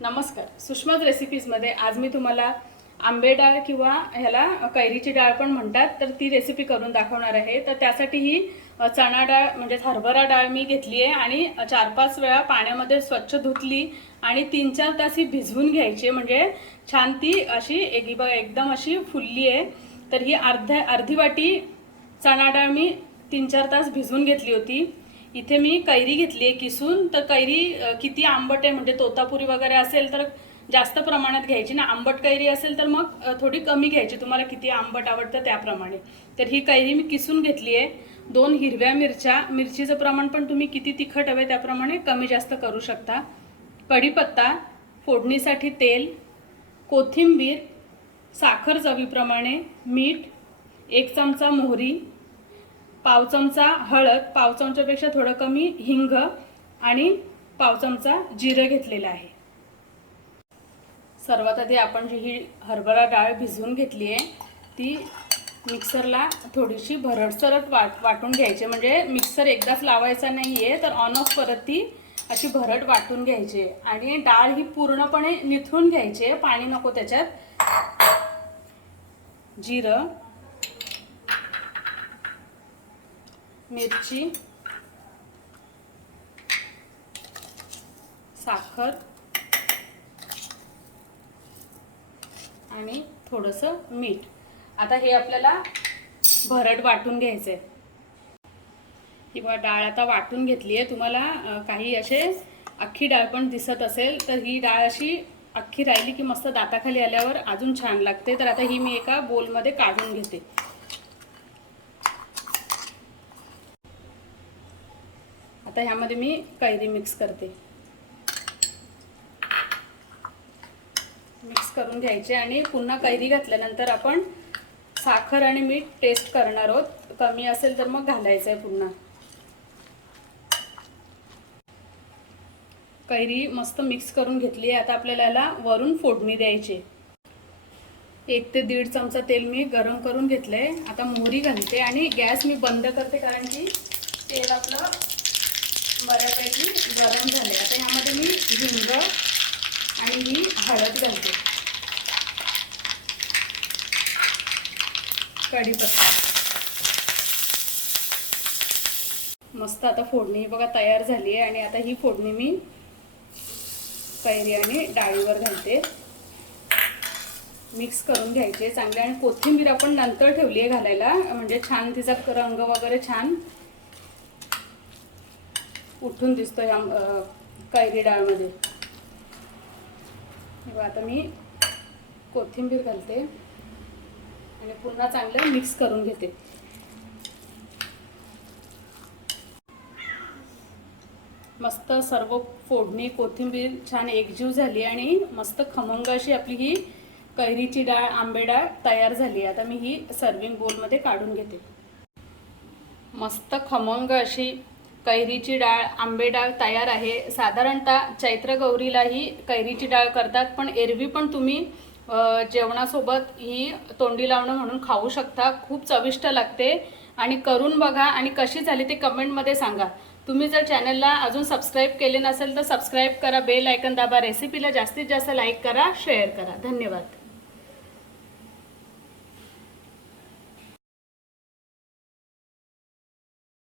नमस्कार. सुषमाज रेसिपीजमध्ये आज मी तुम्हाला आंबे डाळ किंवा ह्याला कैरीची डाळ पण म्हणतात तर ती रेसिपी करून दाखवणार आहे. तर त्यासाठी ही चणा डाळ म्हणजे हरभरा डाळ मी घेतली आहे आणि चार पाच वेळा पाण्यामध्ये स्वच्छ धुतली आणि तीन चार तास ही भिजवून घ्यायची म्हणजे छान ती अशी एक एकदम अशी फुलली आहे. तर ही अर्ध्या अर्धी वाटी चणा डाळ मी तीन चार तास भिजवून घेतली होती. इथे मी कैरी घेतली आहे किसून. तर कैरी किती आंबट आहे म्हणजे तोतापुरी वगैरे असेल तर जास्त प्रमाणात घ्यायची. ना आंबट कैरी असेल तर मग थोडी कमी घ्यायची. तुम्हाला किती आंबट आवडतं त्याप्रमाणे. तर ही कैरी मी किसून घेतली आहे दोन हिरव्या मिरच्या. मिरचीचं प्रमाण पण तुम्ही किती तिखट हवे त्याप्रमाणे कमी जास्त करू शकता. कढीपत्ता फोडणीसाठी तेल कोथिंबीर साखर चवीप्रमाणे मीठ एक चमचा मोहरी पाव चमचा हळद पाव चमच्यापेक्षा थोडं कमी हिंग आणि पाव चमचा जिरं घेतलेलं आहे. सर्वात आधी आपण जी ही हरभरा डाळ भिजवून घेतली आहे ती मिक्सरला थोडीशी भरडसरट वाट वाटून घ्यायची. म्हणजे मिक्सर एकदाच लावायचा नाही आहे तर ऑन ऑफ परत ती अशी भरड वाटून घ्यायची. आहे. आणि डाळ ही पूर्णपणे निथळून घ्यायची आहे पाणी नको त्याच्यात. जिरं मिरची साखर आणि थोडंसं मीठ. आता हे आपल्याला भरड वाटून घ्यायचं आहे किंवा डाळ आता वाटून घेतली आहे तुम्हाला काही असे अख्खी डाळ पण दिसत असेल तर ही डाळ अशी अख्खी राहिली की मस्त दाताखाली आल्यावर अजून छान लागते. तर आता ही मी एका बोलमध्ये काढून घेते. आता ह्यामध्ये मी कैरी मिक्स करते. मिक्स करून घ्यायचे आणि पुन्हा कैरी घातल्यानंतर आपण साखर आणि मीठ टेस्ट करणार आहोत. कमी असेल तर मग घालायचं आहे पुन्हा. कैरी मस्त मिक्स करून घेतली आहे. आता आपल्याला याला वरून फोडणी द्यायची एक ते दीड चमचा तेल मी गरम करून घेतलंय. आता मोहरी घालते आणि गॅस मी बंद करते कारण की तेल आपलं बऱ्यापैकी गरम झाले. आता यामध्ये मी हिंग आणि ही हळद घालते. कढीपत्ता. मस्त आता फोडणी बघा तयार झाली आहे आणि आता ही फोडणी मी कैरी आणि डाळीवर घालते. मिक्स करून घ्यायचे चांगले. आणि कोथिंबीर आपण नंतर ठेवली आहे घालायला. म्हणजे छान तिचा रंग वगैरे छान उठून दिसतो या कैरी डाळमध्ये. आता मी कोथिंबीर घालते आणि पुन्हा चांगलं मिक्स करून घेते. मस्त सर्व फोडणी कोथिंबीर छान एकजीव झाली आणि मस्त खमंग अशी आपली ही कैरीची डाळ आंबे डाळ तयार झाली आता मी ही सर्विंग बोलमध्ये काढून घेते. मस्त खमंग अशी कैरीची डाळ आंबे डाळ तयार आहे. साधारणतः चैत्र गौरीलाही कैरीची डाळ करतात पण एरवी पण तुम्ही जेवणासोबत ही तोंडी लावणं म्हणून खाऊ शकता. खूप चविष्ट लागते. आणि करून बघा आणि कशी झाली ते कमेंटमध्ये सांगा. तुम्ही जर चॅनलला अजून सबस्क्राईब केले नसेल तर सबस्क्राईब करा बेल आयकन दाबा रेसिपीला जास्तीत जास्त लाईक करा शेअर करा. धन्यवाद.